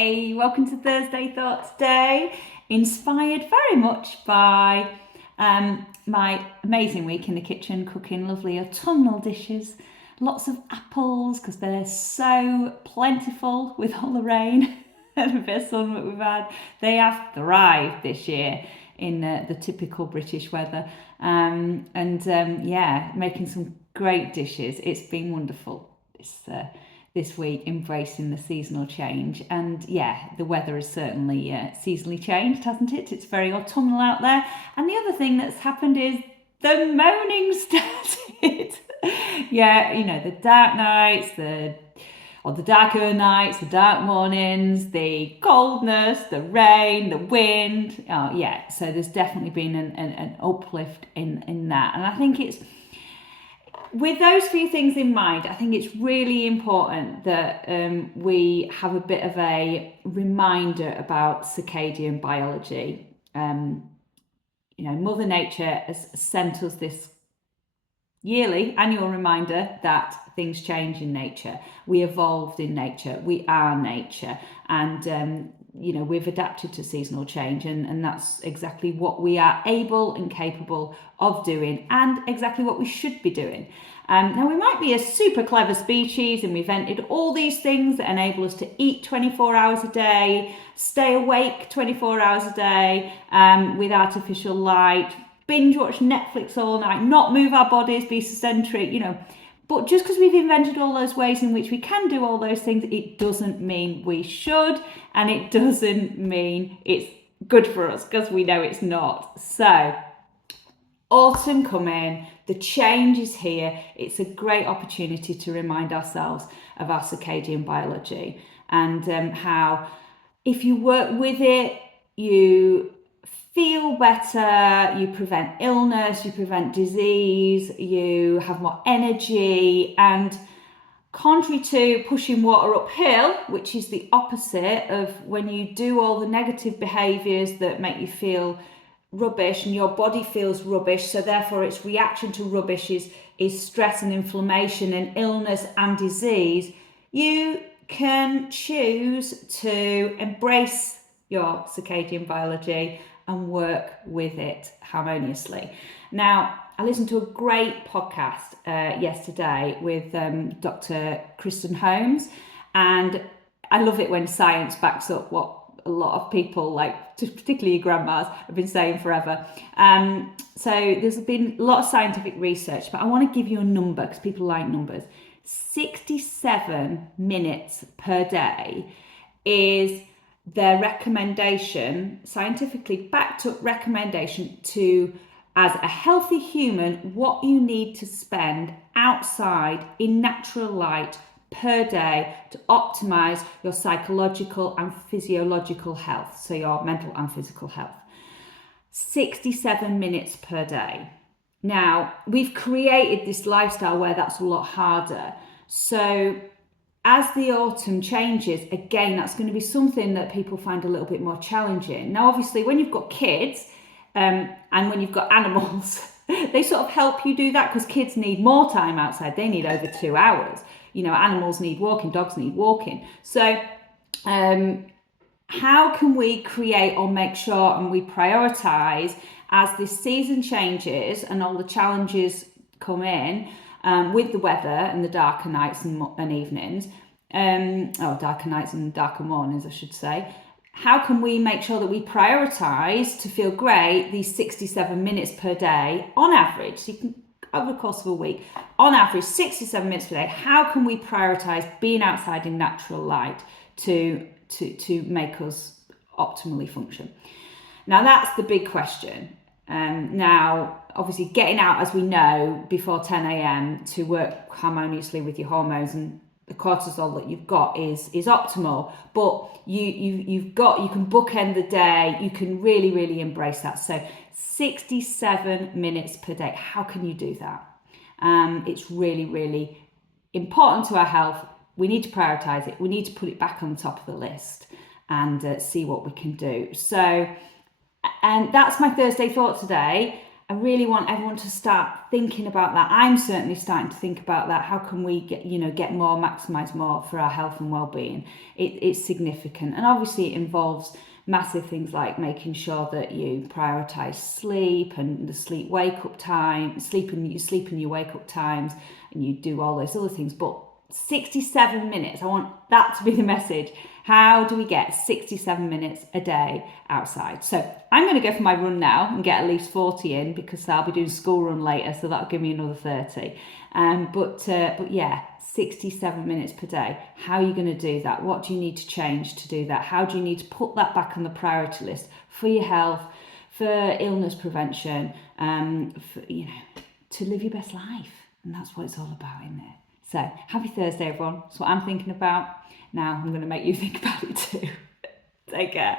Hey, welcome to Thursday Thoughts Day, inspired very much by my amazing week in the kitchen, cooking lovely autumnal dishes, lots of apples because they're so plentiful with all the rain and a bit of sun that we've had. They have thrived this year in the typical British weather, yeah, making some great dishes. It's been wonderful this week, embracing the seasonal change. And yeah, the weather has certainly seasonally changed, hasn't it? It's very autumnal out there. And the other thing that's happened is the moaning started. Yeah, you know, the dark nights, the darker nights, the dark mornings, the coldness, the rain, the wind. Oh yeah, so there's definitely been an uplift in that. And I think it's, with those few things in mind, I think it's really important that we have a bit of a reminder about circadian biology. Mother Nature has sent us this yearly annual reminder that things change in nature. We evolved in nature. We are nature. And we've adapted to seasonal change, and that's exactly what we are able and capable of doing, and exactly what we should be doing. Now, we might be a super clever species and we've invented all these things that enable us to eat 24 hours a day, stay awake 24 hours a day with artificial light, binge watch Netflix all night, not move our bodies, be sedentary, But just because we've invented all those ways in which we can do all those things, it doesn't mean we should, and it doesn't mean it's good for us, because we know it's not. So, autumn coming, the change is here. It's a great opportunity to remind ourselves of our circadian biology and how if you work with it, you feel better, you prevent illness, you prevent disease, you have more energy. And contrary to pushing water uphill, which is the opposite of when you do all the negative behaviours that make you feel rubbish and your body feels rubbish, so therefore its reaction to rubbish is stress and inflammation and illness and disease, you can choose to embrace your circadian biology and work with it harmoniously. Now, I listened to a great podcast yesterday with Dr Kristen Holmes, and I love it when science backs up what a lot of people, like particularly your grandmas, have been saying forever. So there's been a lot of scientific research, but I want to give you a number because people like numbers. 67 minutes per day is their recommendation, scientifically backed up recommendation to, as a healthy human, what you need to spend outside in natural light per day to optimize your psychological and physiological health, so your mental and physical health. 67 minutes per day. Now, we've created this lifestyle where that's a lot harder. So as the autumn changes, again, that's going to be something that people find a little bit more challenging. Now, obviously, when you've got kids and when you've got animals, they sort of help you do that, because kids need more time outside. They need over 2 hours. Animals need walking, dogs need walking. So how can we create or make sure and we prioritise as this season changes and all the challenges come in with the weather and the darker nights and evenings, darker nights and darker mornings, I should say. How can we make sure that we prioritise to feel great these 67 minutes per day on average? So you can, over the course of a week, on average, 67 minutes per day. How can we prioritise being outside in natural light to make us optimally function? Now, that's the big question. Now, obviously, getting out, as we know, before 10 a.m. to work harmoniously with your hormones and the cortisol that you've got is optimal, but you can bookend the day. You can really, really embrace that. So 67 minutes per day. How can you do that? It's really, really important to our health. We need to prioritize it. We need to put it back on the top of the list and see what we can do. So, and that's my Thursday thought today. I really want everyone to start thinking about that. I'm certainly starting to think about that. How can we get more, maximize more for our health and well-being? It's significant, and obviously it involves massive things like making sure that you prioritize sleep and the sleep wake up time, sleep and your wake up times, and you do all those other things. But 67 minutes, I want that to be the message. How do we get 67 minutes a day outside? So I'm going to go for my run now and get at least 40 in, because I'll be doing school run later, so that'll give me another 30. But yeah, 67 minutes per day. How are you going to do that? What do you need to change to do that? How do you need to put that back on the priority list for your health, for illness prevention, to live your best life? And that's what it's all about, isn't it? So happy Thursday, everyone. That's what I'm thinking about. Now I'm going to make you think about it too. Take care.